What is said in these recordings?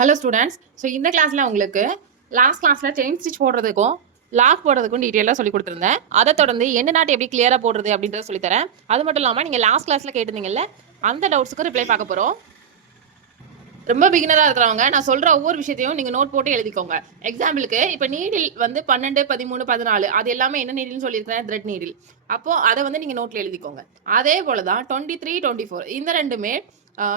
Hello students so இந்த கிளாஸில் உங்களுக்கு லாஸ்ட் கிளாஸில் செயின் ஸ்டிச் போடுறதுக்கும் லாக் போடுறதுக்கும் டீட்டெயிலாக சொல்லி கொடுத்துருந்தேன். அதை தொடர்ந்து என்ன நாட்டு எப்படி கிளியராக போடுறது அப்படின்றத சொல்லித்தரேன் அது மட்டும் இல்லாமல் நீங்கள் லாஸ்ட் கிளாஸில் கேட்டிருந்தீங்கல்ல அந்த டவுட்ஸுக்கு ரிப்ளை பார்க்க போகிறோம் ரொம்ப பிகினராக இருக்கிறவங்க நான் சொல்கிற ஒவ்வொரு விஷயத்தையும் நீங்கள் நோட் போட்டு எழுதிக்கோங்க. எக்ஸாம்பிளுக்கு இப்போ நீடில் வந்து பன்னெண்டு பதிமூணு பதினாலு அது எல்லாமே என்ன நீடில்னு சொல்லியிருக்கிறேன் த்ரெட் நீடில் அப்போ அதை வந்து நீங்கள் நோட்டில் எழுதிக்கோங்க. அதே போல் தான் டுவெண்ட்டி த்ரீ டுவெண்ட்டி ஃபோர் இந்த ரெண்டுமே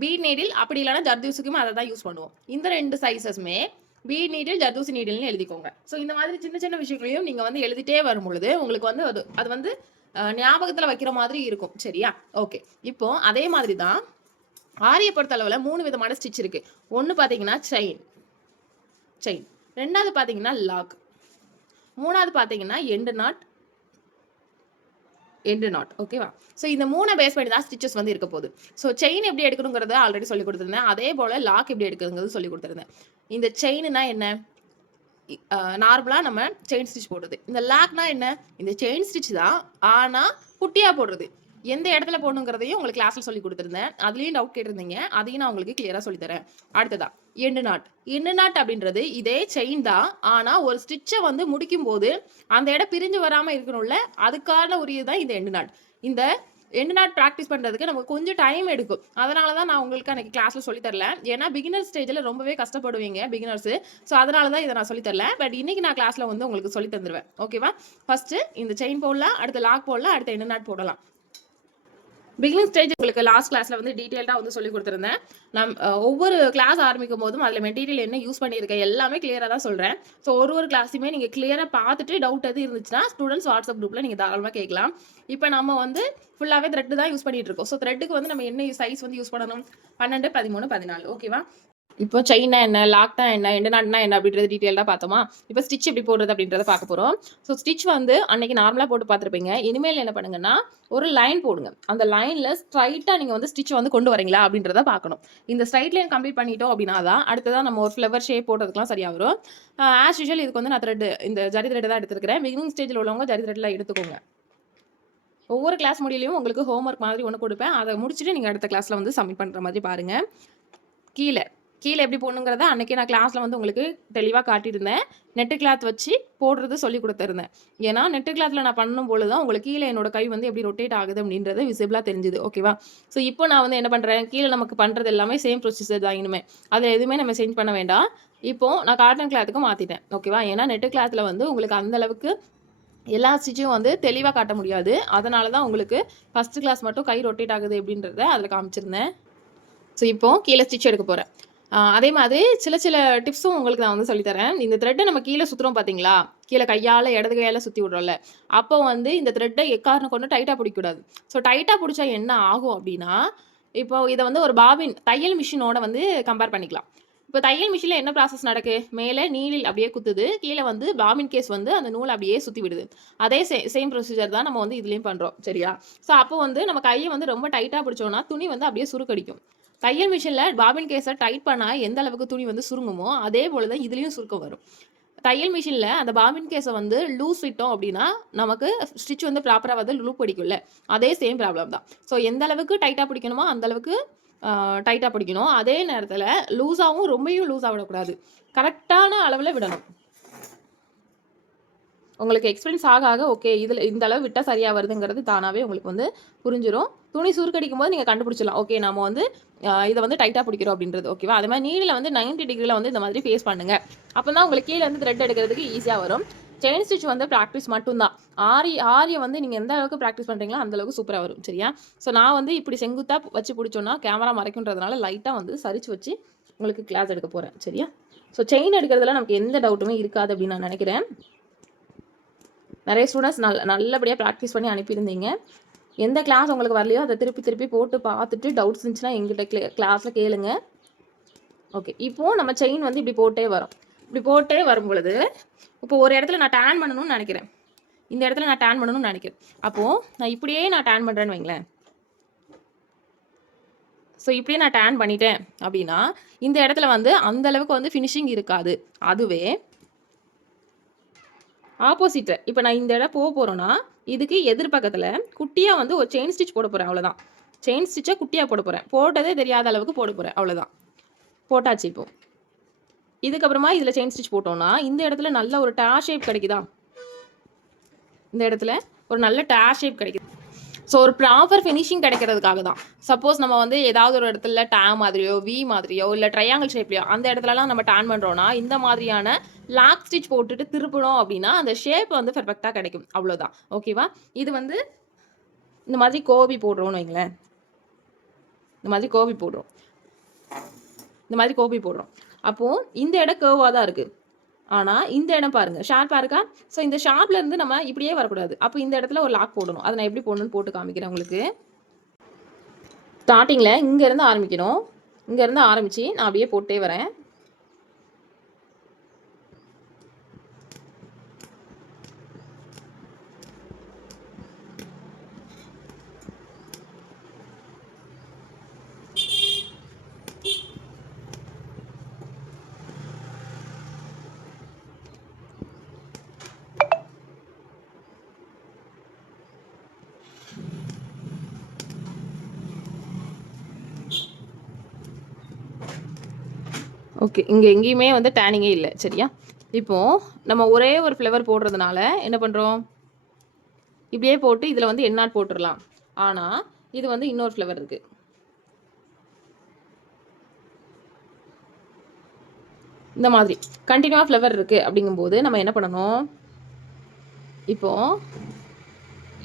பீட் நீடில் அப்படி இல்லைனா ஜர்தூசுக்குமே அதை தான் யூஸ் பண்ணுவோம். இந்த ரெண்டு சைஸஸுமே பீட் நீடில் ஜர்தூசி நீடில்னு எழுதிக்கோங்க. ஸோ இந்த மாதிரி சின்ன சின்ன விஷயங்களையும் நீங்கள் வந்து எழுதிட்டே வரும் பொழுது உங்களுக்கு வந்து அது அது வந்து ஞாபகத்தில் வைக்கிற மாதிரி இருக்கும். சரியா? ஓகே இப்போ அதே மாதிரி தான் ஆரிய பொறுத்தளவில் மூணு விதமான ஸ்டிச் இருக்கு. ஒன்று பார்த்தீங்கன்னா செயின் செயின் ரெண்டாவது பார்த்தீங்கன்னா லாக் மூணாவது பார்த்தீங்கன்னா எண்டு நாட் எண்டு நாட் ஓகேவா ஸோ இந்த மூணு பேஸ் பண்ணி தான் ஸ்டிச்சஸ் வந்து இருக்க போகுது. ஸோ செயின் எப்படி எடுக்கணுங்கிறத ஆல்ரெடி சொல்லி கொடுத்துருந்தேன். அதே போல் லாக் எப்படி எடுக்கிறதுங்கிறது சொல்லி கொடுத்துருந்தேன். இந்த செயின்னா என்ன? நார்மலாக நம்ம செயின் ஸ்டிச் போடுறது. இந்த லாக்னா என்ன? இந்த செயின் ஸ்டிச் தான் ஆனால் குட்டியாக போடுறது. எந்த இடத்துல போடணுங்கிறதையும் உங்களுக்கு கிளாஸில் சொல்லி கொடுத்துருந்தேன். அதுலேயும் டவுட் கேட்டிருந்தீங்க. அதையும் நான் உங்களுக்கு கிளியராக சொல்லித்தரேன் அடுத்ததா எண்டு நாட் எண்டு நாட் அப்படின்றது இதே செயின் தான். ஆனால் ஒரு ஸ்டிச்சை வந்து முடிக்கும் போது அந்த இடம் பிரிஞ்சு வராமல் இருக்கணும்ல அதுக்கான உரியது தான் இந்த எண்டு நாட் இந்த எண்டு நாட் ப்ராக்டிஸ் பண்ணுறதுக்கு நமக்கு கொஞ்சம் டைம் எடுக்கும். அதனால தான் நான் உங்களுக்கு அன்றைக்கி கிளாஸில் சொல்லித்தரல ஏன்னா பிகினர் ஸ்டேஜில் ரொம்பவே கஷ்டப்படுவீங்க பிகினர்ஸு ஸோ அதனால தான் இதை நான் சொல்லித்தரல பட் இன்னைக்கு நான் கிளாஸில் வந்து உங்களுக்கு சொல்லி தந்துடுவேன் ஓகேவா ஃபஸ்ட்டு இந்த செயின் போடலாம் அடுத்த லாக் போடலாம் அடுத்த எண்டு நாட் போடலாம். பிகினிங் ஸ்டேஜ் உங்களுக்கு லாஸ்ட் கிளாஸில் வந்து டீட்டெயில்டாக வந்து சொல்லி கொடுத்துருந்தேன். நம் ஒவ்வொரு கிளாஸ் ஆரம்பிக்கும் போதும் அதில் மெட்டீரியல் என்ன யூஸ் பண்ணியிருக்கேன் எல்லாமே கிளியராக தான் சொல்கிறேன் ஸோ ஒரு ஒரு கிளாஸுமே நீங்கள் கிளியராக பார்த்துட்டு டவுட் எது இருந்துச்சுன்னா ஸ்டூடெண்ட்ஸ் வாட்ஸ்அப் குரூப்பில் நீங்கள் தாராளமாக கேட்கலாம். இப்போ நம்ம வந்து ஃபுல்லாகவே த்ரெட்டு தான் யூஸ் பண்ணிட்டு இருக்கோம். ஸோ த்ரெட்டுக்கு வந்து நம்ம என்ன சைஸ் வந்து யூஸ் பண்ணணும்? பன்னெண்டு பதிமூணு பதினாலு. ஓகேவா இப்போ செயினா என்ன லாக்னா என்ன எந்த நாட்னா என்ன அப்படின்றது டீட்டெயிலாக பார்த்தோமா? இப்போ ஸ்டிச் எப்படி போடுறது அப்படின்றத பார்க்க போகிறோம் ஸோ ஸ்டிச் வந்து அன்னைக்கு நார்மலாக போட்டு பார்த்துருப்பீங்க. இனிமேல் என்ன பண்ணுங்கன்னா ஒரு லைன் போடுங்க. அந்த லைனில் ஸ்ட்ரைட்டாக நீங்கள் வந்து ஸ்டிச் வந்து கொண்டு வரீங்களா அப்படின்றத பார்க்கணும். இந்த ஸ்ட்ரைட் லைன் கம்ப்ளீட் பண்ணிட்டோம் அப்படின்னா தான் அடுத்ததான் நம்ம ஒரு ஃப்ளவர் ஷேப் போடுறதுக்குலாம் சரியாக வரும் ஆஸ் யூஷுவல் இதுக்கு வந்து நான் த்ரெட் இந்த ஜரி த்ரெட் தான் எடுத்துருக்கிறேன். பிகினிங் ஸ்டேஜில் உள்ளவங்க ஜரி த்ரெட்டில் எடுத்துக்கோங்க. ஒவ்வொரு கிளாஸ் முடியலையும் உங்களுக்கு ஹோம்ஒர்க் மாதிரி ஒன்று கொடுப்பேன். அதை முடிச்சுட்டு நீங்கள் அடுத்த கிளாஸில் வந்து சப்மிட் பண்ணுற மாதிரி பாருங்கள் கீழே. கீழே எப்படி போடணுங்கிறத அன்றைக்கி நான் கிளாஸில் வந்து உங்களுக்கு தெளிவாக காட்டியிருந்தேன். நெட்டு கிளாத் வச்சு போடுறது சொல்லி கொடுத்துருந்தேன். ஏன்னா நெட்டு கிளாத்தில் நான் பண்ணும் பொழுது தான் உங்களுக்கு கீழே என்னோட கை வந்து எப்படி ரொட்டேட் ஆகுது அப்படின்றது விசிபிளாக தெரிஞ்சுது ஓகேவா ஸோ இப்போ நான் வந்து என்ன பண்ணுறேன் கீழே நமக்கு பண்ணுறது எல்லாமே சேம் ப்ரொசீஜர் தான் இனிமேல் அதில் எதுவுமே நம்ம சேஞ்ச் பண்ண வேண்டாம். இப்போது நான் காட்டன் கிளாத்துக்கு மாற்றிட்டேன் ஓகேவா ஏன்னா நெட்டு கிளாத்தில் வந்து உங்களுக்கு அந்தளவுக்கு எல்லா ஸ்டிச்சும் வந்து தெளிவாக காட்ட முடியாது. அதனால தான் உங்களுக்கு ஃபஸ்ட்டு கிளாஸ் மட்டும் கை ரொட்டேட் ஆகுது அப்படின்றத அதில் காமிச்சிருந்தேன். ஸோ இப்போது கீழே ஸ்டிச் எடுக்க போகிறேன் அதே மாதிரி சில சில டிப்ஸும் உங்களுக்கு நான் வந்து சொல்லித்தரேன். இந்த த்ரெட்டை நம்ம கீழே சுற்றுறோம் பார்த்தீங்களா கீழே கையால் இடது கையால் சுற்றி விடுறோம்ல. அப்போ வந்து இந்த த்ரெட்டை எக்காரணம் கொண்டு டைட்டாக பிடிக்கக்கூடாது. ஸோ டைட்டாக பிடிச்சா என்ன ஆகும் அப்படின்னா இப்போ இதை வந்து ஒரு பாபின் தையல் மிஷினோட வந்து கம்பேர் பண்ணிக்கலாம். இப்போ தையல் மிஷினில் என்ன ப்ராசஸ் நடக்கு? மேலே நீலில் அப்படியே குத்துது. கீழே வந்து பாமின் கேஸ் வந்து அந்த நூலை அப்படியே சுற்றி விடுது. அதே சே சேம் ப்ரொசீஜர் தான் நம்ம வந்து இதுலேயும் பண்ணுறோம் சரியா? ஸோ அப்போ வந்து நம்ம கையை வந்து ரொம்ப டைட்டாக பிடிச்சோன்னா துணி வந்து அப்படியே சுருக்கடிக்கும். தையல் மிஷினில் பாபின் கேஸை டைட் பண்ணால் எந்த அளவுக்கு துணி வந்து சுருங்குமோ அதே போல் தான் இதுலேயும் சுருக்கம் வரும். தையல் மிஷினில் அந்த பாபின் கேஸை வந்து லூஸ் விட்டோம் அப்படின்னா நமக்கு ஸ்டிச் வந்து ப்ராப்பராக வந்து லூப் பிடிக்கும்ல அதே சேம் ப்ராப்ளம் தான். ஸோ எந்த அளவுக்கு டைட்டாக பிடிக்கணுமோ அந்த அளவுக்கு டைட்டாக பிடிக்கணும். அதே நேரத்தில் லூஸாகவும் ரொம்பவும் லூஸாக விடக்கூடாது. கரெக்டான அளவில் விடணும். உங்களுக்கு எக்ஸ்பீரியன்ஸ் ஆக ஆக ஓகே இதில் இந்த அளவு விட்டால் சரியாக வருதுங்கிறது தானாகவே உங்களுக்கு வந்து புரிஞ்சிடும் துணி சுருக்கடிக்கும் போது நீங்கள் கண்டுபிடிச்சிடலாம். ஓகே நம்ம வந்து இதை வந்து டைட்டாக பிடிக்கிறோம் அப்படின்றது ஓகேவா அதே மாதிரி நீடில் வந்து நைன்டி டிகிரியில் வந்து இந்த மாதிரி ஃபேஸ் பண்ணுங்கள் அப்போ தான் உங்களுக்கு கீழே வந்து த்ரெட் எடுக்கிறதுக்கு ஈஸியாக வரும். செயின் ஸ்டிச் வந்து ப்ராக்டிஸ் மட்டும்தான். ஆரி ஆரியை வந்து நீங்கள் எந்த அளவுக்கு ப்ராக்டிஸ் பண்ணுறீங்களோ அந்த அளவுக்கு சூப்பராக வரும் சரியா? ஸோ நான் வந்து இப்படி செங்குத்தாக வச்சு பிடிச்சோன்னா கேமரா மறைக்குன்றதுனால லைட்டாக வந்து சரிச்சு வச்சு உங்களுக்கு கிளாஸ் எடுக்க போகிறேன் சரியா? ஸோ செயின் எடுக்கிறதுல நமக்கு எந்த டவுட்டுமே இருக்காது அப்படின்னு நான் நினைக்கிறேன். நிறைய ஸ்டூடெண்ட்ஸ் நல்ல நல்லபடியாக ப்ராக்டிஸ் பண்ணி அனுப்பியிருந்தீங்க. எந்த கிளாஸ் உங்களுக்கு வரலையோ அதை திருப்பி திருப்பி போட்டு பார்த்துட்டு டவுட்ஸ் இருந்துச்சுன்னா எங்கிட்ட கிளே கிளாஸில் கேளுங்க. ஓகே இப்போது நம்ம செயின் வந்து இப்படி போட்டே வரோம். இப்படி போட்டே வரும் பொழுது இப்போ ஒரு இடத்துல நான் டேன் பண்ணணும்னு நினைக்கிறேன். இந்த இடத்துல நான் டேன் பண்ணணும்னு நினைக்கிறேன். அப்போது நான் இப்படியே நான் டேன் பண்ணுறேன்னு வைங்களேன். ஸோ இப்படியே நான் டேன் பண்ணிட்டேன் அப்படின்னா இந்த இடத்துல வந்து அந்த அளவுக்கு வந்து ஃபினிஷிங் இருக்காது. அதுவே ஆப்போசிட்டை இப்போ நான் இந்த இடம் போக போகிறேன்னா இதுக்கு எதிர்பக்கத்தில் குட்டியாக வந்து ஒரு செயின் ஸ்டிச் போட போகிறேன் அவ்வளோதான் செயின் ஸ்டிச்சை குட்டியாக போட போகிறேன் போட்டதே தெரியாத அளவுக்கு போட போகிறேன் அவ்வளோதான் போட்டாச்சு இப்போ. இதுக்கப்புறமா இதில் செயின் ஸ்டிச் போட்டோம்னா இந்த இடத்துல நல்ல ஒரு டா ஷேப் கிடைக்குதா? இந்த இடத்துல ஒரு நல்ல டா ஷேப் கிடைக்குது. ஸோ ஒரு ப்ராப்பர் ஃபினிஷிங் கிடைக்கிறதுக்காக தான் சப்போஸ் நம்ம வந்து ஏதாவது ஒரு இடத்துல டேம் மாதிரியோ வி மாதிரியோ இல்லை ட்ரையாங்கிள் ஷேப்லையோ அந்த இடத்துலலாம் நம்ம டேன் பண்ணுறோன்னா இந்த மாதிரியான லாக் ஸ்டிச் போட்டுட்டு திருப்பணும் அப்படின்னா அந்த ஷேப் வந்து பெர்ஃபெக்டாக கிடைக்கும். அவ்வளோதான் ஓகேவா இது வந்து இந்த மாதிரி கோபி போடுறோம்னு வைங்களேன். இந்த மாதிரி கோபி போடுறோம். இந்த மாதிரி கோபி போடுறோம். அப்போது இந்த இடம் கேர்வாக தான் இருக்குது ஆனால் இந்த இடம் பாருங்க. ஷார்ப்பாக இருக்கா? ஸோ இந்த ஷார்ப்ல இருந்து நம்ம இப்படியே வரக்கூடாது. அப்போ இந்த இடத்துல ஒரு லாக் போடணும். அதை நான் எப்படி போடணும்னு போட்டு காமிக்கிறேன் உங்களுக்கு. ஸ்டார்டிங்கில் இங்கேருந்து ஆரம்பிக்கணும். இங்கேருந்து ஆரம்பித்து நான் அப்படியே போட்டே வரேன். ஓகே இங்கே எங்கேயுமே வந்து டேனிங்கே இல்லை சரியா? இப்போ நம்ம ஒரே ஒரு ஃப்ளவர் போடுறதுனால என்ன பண்ணுறோம் இப்படியே போட்டு இதில் வந்து எண்ணாட் போட்டுடலாம் ஆனால் இது வந்து இன்னொரு ஃப்ளவர் இருக்குது இந்த மாதிரி கண்டினியூவாக ஃப்ளவர் இருக்குது அப்படிங்கும்போது நம்ம என்ன பண்ணணும்? இப்போ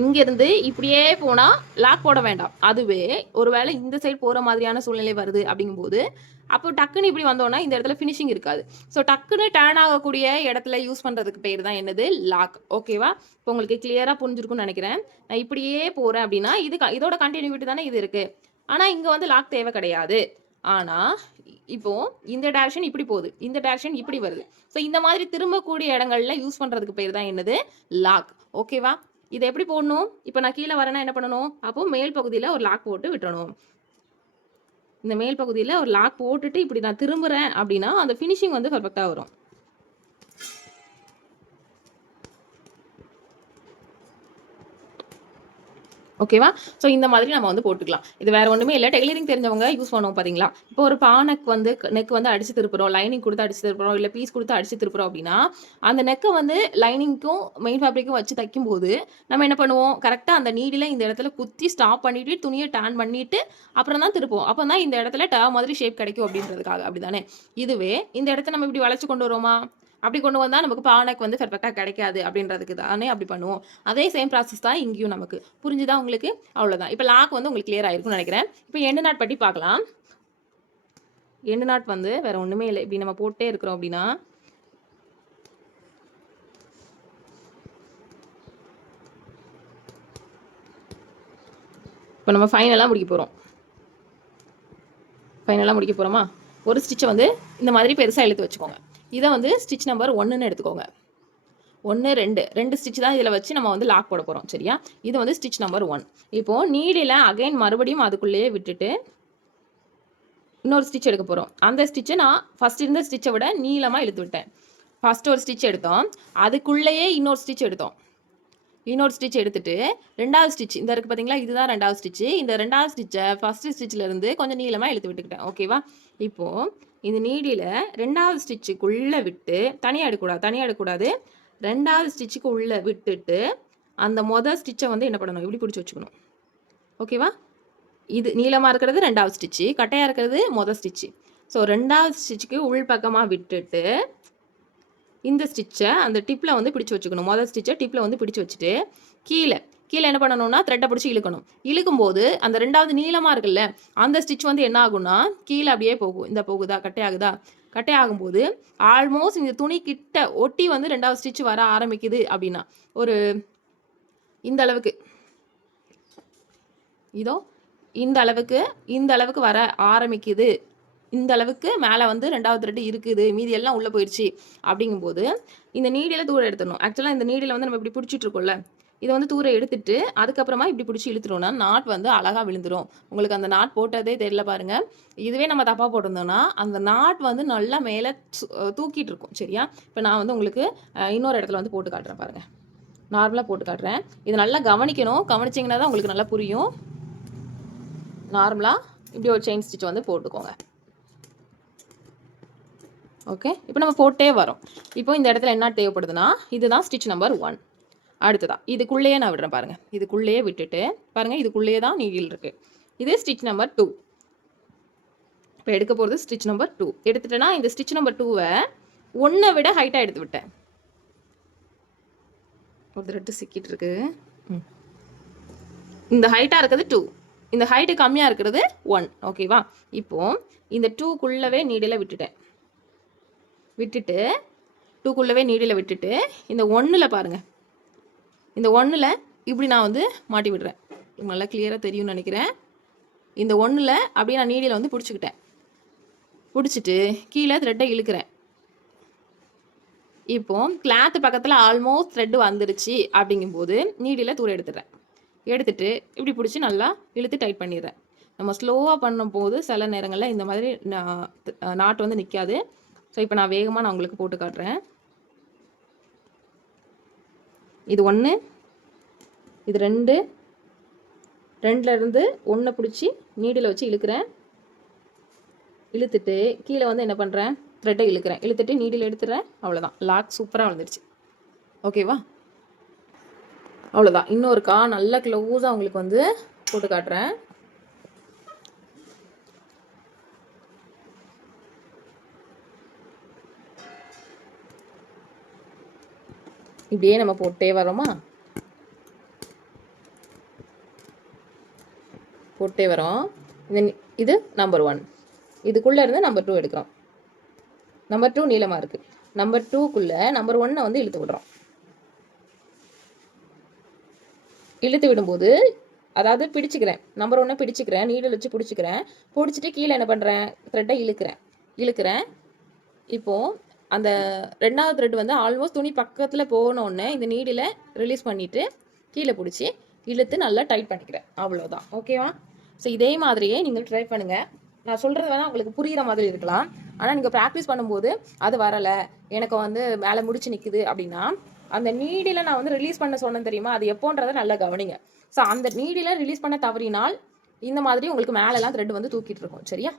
இங்கேருந்து இப்படியே போனால் லாக் போட வேண்டாம். அதுவே ஒருவேளை இந்த சைடு போகிற மாதிரியான சூழ்நிலை வருது அப்படிங்கும்போது அப்போ டக்குன்னு இப்படி வந்தோன்னா இந்த இடத்துல ஃபினிஷிங் இருக்காது. ஸோ டக்குன்னு டேர்ன் ஆகக்கூடிய இடத்துல யூஸ் பண்ணுறதுக்கு பேர் தான் என்னது? லாக் ஓகேவா இப்போ உங்களுக்கு கிளியராக புரிஞ்சிருக்கும்னு நினைக்கிறேன். நான் இப்படியே போகிறேன் அப்படின்னா இது க- இதோட கண்டினியூட்டி தானே இது இருக்குது ஆனால் இங்கே வந்து லாக் தேவை கிடையாது. ஆனால் இப்போ இந்த டேரக்ஷன் இப்படி போகுது. இந்த டேரக்ஷன் இப்படி வருது. ஸோ இந்த மாதிரி திரும்பக்கூடிய இடங்கள்ல யூஸ் பண்ணுறதுக்கு பேர் தான் என்னது? லாக் ஓகேவா இதை எப்படி போடணும்? இப்போ நான் கீழே வரேன்னா என்ன பண்ணணும்? அப்போ மேல் பகுதியில் ஒரு லாக் போட்டு விட்டணும் இந்த மேல் பகுதியில் ஒரு லாக் போட்டுட்டு இப்படி நான் திரும்புகிறேன் அப்படின்னா அந்த ஃபினிஷிங் வந்து பர்ஃபெக்டாக வரும். ஓகேவா? ஸோ இந்த மாதிரி நம்ம வந்து போட்டுக்கலாம். இது வேற ஒன்றுமே இல்லை. டெய்லரிங் தெரிஞ்சவங்க யூஸ் பண்ணுவோம் பார்த்தீங்களா இப்போ ஒரு பானக் வந்து நெக் வந்து அடிச்சு திருப்புறோம் லைனிங் கொடுத்து அடிச்சு திருப்புறோம் இல்லை பீஸ் கொடுத்து அடிச்சு திருப்புறோம் அப்படின்னா அந்த நெக்கை வந்து லைனிங்க்கும் மெயின் ஃபேப்ரிக்கும் வச்சு தைக்கும்போது நம்ம என்ன பண்ணுவோம்? கரெக்டாக அந்த நீடில் இந்த இடத்துல குத்தி ஸ்டாப் பண்ணிட்டு துணியை டேன் பண்ணிட்டு அப்புறம் தான் திருப்போம் அப்போ தான் இந்த இடத்துல ட மாதிரி ஷேப் கிடைக்கும் அப்படின்றதுக்காக அப்படிதானே இதுவே இந்த இடத்த நம்ம இப்படி வளைச்சு கொண்டு வரோமா அப்படி கொண்டு வந்தால் நமக்கு பானைக்கு வந்து பெர்ஃபெக்டாக கிடைக்காது அப்படின்றதுக்கு தானே அப்படி பண்ணுவோம். அதே சேம் ப்ராசஸ் தான் இங்கேயும் நமக்கு. புரிஞ்சுதா உங்களுக்கு? அவ்வளோதான் இப்போ லாக் வந்து உங்களுக்கு கிளியர் ஆயிருக்கும்னு நினைக்கிறேன். இப்போ எண்டு நாட் பற்றி பார்க்கலாம். எண்டு நாட் வந்து வேற ஒன்றுமே இல்லை. இப்படி நம்ம போட்டே இருக்கிறோம் அப்படின்னா இப்போ நம்ம ஃபைனலாக முடிக்க போகிறோம் ஃபைனலாக முடிக்க போகிறோமா ஒரு ஸ்டிச்சை வந்து இந்த மாதிரி பெருசாக இழுத்து வச்சுக்கோங்க. இதை வந்து ஸ்டிச் நம்பர் ஒன்றுன்னு எடுத்துக்கோங்க. ஒன்று ரெண்டு. ரெண்டு ஸ்டிச் தான் இதில் வச்சு நம்ம வந்து லாக் போட போகிறோம் சரியா? இது வந்து ஸ்டிச் நம்பர் ஒன் இப்போது நீடில் அகைன் மறுபடியும் அதுக்குள்ளேயே விட்டுட்டு இன்னொரு ஸ்டிச் எடுக்க போகிறோம் அந்த ஸ்டிச்சை நான் ஃபஸ்ட் இருந்த ஸ்டிச்சை விட நீளமாக இழுத்து விட்டேன். ஃபஸ்ட் ஒரு ஸ்டிச் எடுத்தோம். அதுக்குள்ளேயே இன்னொரு ஸ்டிச் எடுத்தோம். இன்னொரு ஸ்டிச் எடுத்துட்டு ரெண்டாவது ஸ்டிச் இந்த இருக்கு பார்த்தீங்களா இதுதான் ரெண்டாவது ஸ்டிச் இந்த ரெண்டாவது ஸ்டிச்சை ஃபர்ஸ்ட் ஸ்டிச்சிலேருந்து இருந்து கொஞ்சம் நீளமாக இழுத்து விட்டுக்கிட்டேன். ஓகேவா இப்போ இந்த நீடியில் ரெண்டாவது ஸ்டிச்சுக்குள்ளே விட்டு தனியாக எடுக்கக்கூடாது தனியாக எடுக்கக்கூடாது. ரெண்டாவது ஸ்டிச்சுக்கு உள்ளே விட்டுட்டு அந்த மொதல் ஸ்டிச்சை வந்து என்ன பண்ணணும்? இப்படி பிடிச்சி வச்சுக்கணும். ஓகேவா இது நீளமாக இருக்கிறது ரெண்டாவது ஸ்டிச்சு கட்டையாக இருக்கிறது மொதல் ஸ்டிச்சு ஸோ ரெண்டாவது ஸ்டிச்சுக்கு உள் பக்கமாக விட்டுட்டு இந்த ஸ்டிச்சை அந்த டிப்பில் வந்து பிடிச்சு வச்சுக்கணும். மொதல் ஸ்டிச்சை டிப்பில் வந்து பிடிச்சி வச்சுட்டு கீழே கீழே என்ன பண்ணணும்னா த்ரெட்டை பிடிச்சி இழுக்கணும். இழுக்கும்போது அந்த ரெண்டாவது நீளமாக இருக்குல்ல அந்த ஸ்டிச் வந்து என்ன ஆகும்னா கீழே அப்படியே போகும். இந்த போகுதா கட்டே ஆகுதா? கட்டே ஆகும்போது ஆல்மோஸ்ட் இந்த துணி கிட்ட ஒட்டி வந்து ரெண்டாவது ஸ்டிச் வர ஆரம்பிக்குது அப்படின்னா ஒரு இந்த அளவுக்கு. இதோ இந்த அளவுக்கு இந்த அளவுக்கு வர ஆரம்பிக்குது. இந்த அளவுக்கு மேலே வந்து ரெண்டாவது த்ரெட் இருக்குது மீதி எல்லாம் உள்ளே போயிடுச்சு அப்படிங்கும்போது இந்த நீடியில் தூரம் எடுத்துடணும். ஆக்சுவலாக இந்த நீடியில் வந்து நம்ம இப்படி பிடிச்சிட்டு இருக்கோம்ல இதை வந்து தூரம் எடுத்துட்டு அதுக்கப்புறமா இப்படி பிடிச்சி இழுத்துட்டோம்னா நாட் வந்து அழகாக விழுந்துரும். உங்களுக்கு அந்த நாட் போட்டதே தெரியல பாருங்க. இதுவே நம்ம தப்பாக போட்டிருந்தோம்னா அந்த நாட் வந்து நல்லா மேலே தூக்கிட்டு இருக்கும். சரியா? இப்போ நான் வந்து உங்களுக்கு இன்னொரு இடத்துல வந்து போட்டு காட்டுறேன் பாருங்கள் நார்மலாக போட்டு காட்டுறேன். இது நல்லா கவனிக்கணும். கவனிச்சிங்கன்னா தான் உங்களுக்கு நல்லா புரியும். நார்மலாக இப்படி ஒரு செயின் ஸ்டிச் வந்து போட்டுக்கோங்க. ஓகே இப்போ நம்ம போட்டே வரோம். இப்போ இந்த இடத்துல என்ன தேவைப்படுதுன்னா இதுதான் ஸ்டிச் நம்பர் ஒன் அடுத்ததான் இதுக்குள்ளேயே நான் விடுறேன் பாருங்கள் இதுக்குள்ளேயே விட்டுட்டு பாருங்கள் இதுக்குள்ளேயே தான் நீடில் இருக்குது இது ஸ்டிச் நம்பர் டூ இப்போ எடுக்க போகிறது ஸ்டிச் நம்பர் டூ எடுத்துட்டேன்னா இந்த ஸ்டிச் நம்பர் டூவை ஒன்றை விட ஹைட்டாக எடுத்து விட்டேன். ஒரு திரட்டு சிக்கிட்டு இருக்கு. ம். இந்த ஹைட்டாக இருக்கிறது டூ இந்த ஹைட்டு கம்மியாக இருக்கிறது ஒன் ஓகேவா இப்போது இந்த டூக்குள்ளவே நீடில் விட்டுட்டேன். விட்டுட்டு டூக்குள்ளவே நீடியில் விட்டுட்டு இந்த ஒன்றில் பாருங்கள் இந்த ஒன்றில் இப்படி நான் வந்து மாட்டி விடுறேன். நல்லா கிளியராக தெரியும்னு நினைக்கிறேன். இந்த ஒன்றில் அப்படியே நான் நீடியில் வந்து பிடிச்சிக்கிட்டேன். பிடிச்சிட்டு கீழே த்ரெட்டை இழுக்கிறேன். இப்போ கிளாத்து பக்கத்தில் ஆல்மோஸ்ட் த்ரெட்டு வந்துருச்சு அப்படிங்கும்போது நீடியில் தூரம் எடுத்துடுறேன். எடுத்துட்டு இப்படி பிடிச்சி நல்லா இழுத்து டைட் பண்ணிடுறேன். நம்ம ஸ்லோவாக பண்ணும்போது சில நேரங்களில் இந்த மாதிரி நாட்டு வந்து நிற்காது ஸோ இப்போ நான் வேகமாக நான் உங்களுக்கு போட்டு காட்டுறேன். இது ஒன்று இது ரெண்டு ரெண்டுலேருந்து ஒன்றை பிடிச்சி நீடில் வச்சு இழுக்கிறேன். இழுத்துட்டு கீழே வந்து என்ன பண்ணுறேன் த்ரெட்டை இழுக்கிறேன். இழுத்துட்டு நீடில் எடுத்துடுறேன் அவ்வளோதான் லாக் சூப்பராக வந்துடுச்சு ஓகேவா அவ்வளோதான் இன்னொருக்கா நல்லா க்ளோஸாக உங்களுக்கு வந்து போட்டு காட்டுறேன். இப்படியே நம்ம போட்டே வரோமா? போட்டே வரோம். இது இது நம்பர் ஒன் இதுக்குள்ளே இருந்து நம்பர் டூ எடுக்கிறோம். நம்பர் டூ நீளமாக இருக்குது நம்பர் டூக்குள்ளே நம்பர் ஒன்னை வந்து இழுத்து விடுறோம். இழுத்து விடும்போது அதாவது பிடிச்சிக்கிறேன். நம்பர் ஒன்னை பிடிச்சிக்கிறேன். நீடில் வச்சு பிடிச்சிக்கிறேன். பிடிச்சிட்டு கீழே என்ன பண்ணுறேன் த்ரெட்டை இழுக்கிறேன். இழுக்கிறேன். இப்போது அந்த ரெண்டாவது த்ரெட் வந்து ஆல்மோஸ்ட் துணி பக்கத்தில் போனோடனே இந்த நீடில் ரிலீஸ் பண்ணிவிட்டு கீழே பிடிச்சி இழுத்து நல்லா டைட் பண்ணிக்கிறேன். அவ்வளோதான் ஓகேவா ஸோ இதே மாதிரியே நீங்கள் ட்ரை பண்ணுங்கள் நான் சொல்கிறது வேணால் உங்களுக்கு புரிகிற மாதிரி இருக்கலாம். ஆனால் நீங்கள் ப்ராக்டிஸ் பண்ணும்போது அது வரலை. எனக்கு வந்து மேலே முடிச்சு நிற்குது அப்படின்னா அந்த நீடில் நான் வந்து ரிலீஸ் பண்ண சொன்னேன் தெரியுமா? அது எப்போன்றதை நல்லா கவனிங்க. ஸோ அந்த நீடில் ரிலீஸ் பண்ண தவறினால் இந்த மாதிரி உங்களுக்கு மேலெல்லாம் த்ரெட் வந்து தூக்கிட்டு இருக்கும். சரியா?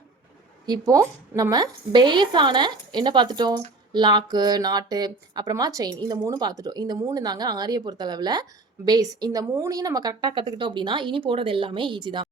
இப்போது நம்ம பேஸான என்ன பார்த்துட்டோம்? லாக்கு நாட்டு அப்புறமா செயின் இந்த மூணு பார்த்துட்டோம். இந்த மூணு தாங்க ஆரிய பொறுத்தளவில் பேஸ் இந்த மூணையும் நம்ம கரெக்டாக கற்றுக்கிட்டோம் அப்படின்னா இனி போடுறது எல்லாமே ஈஸி தான்.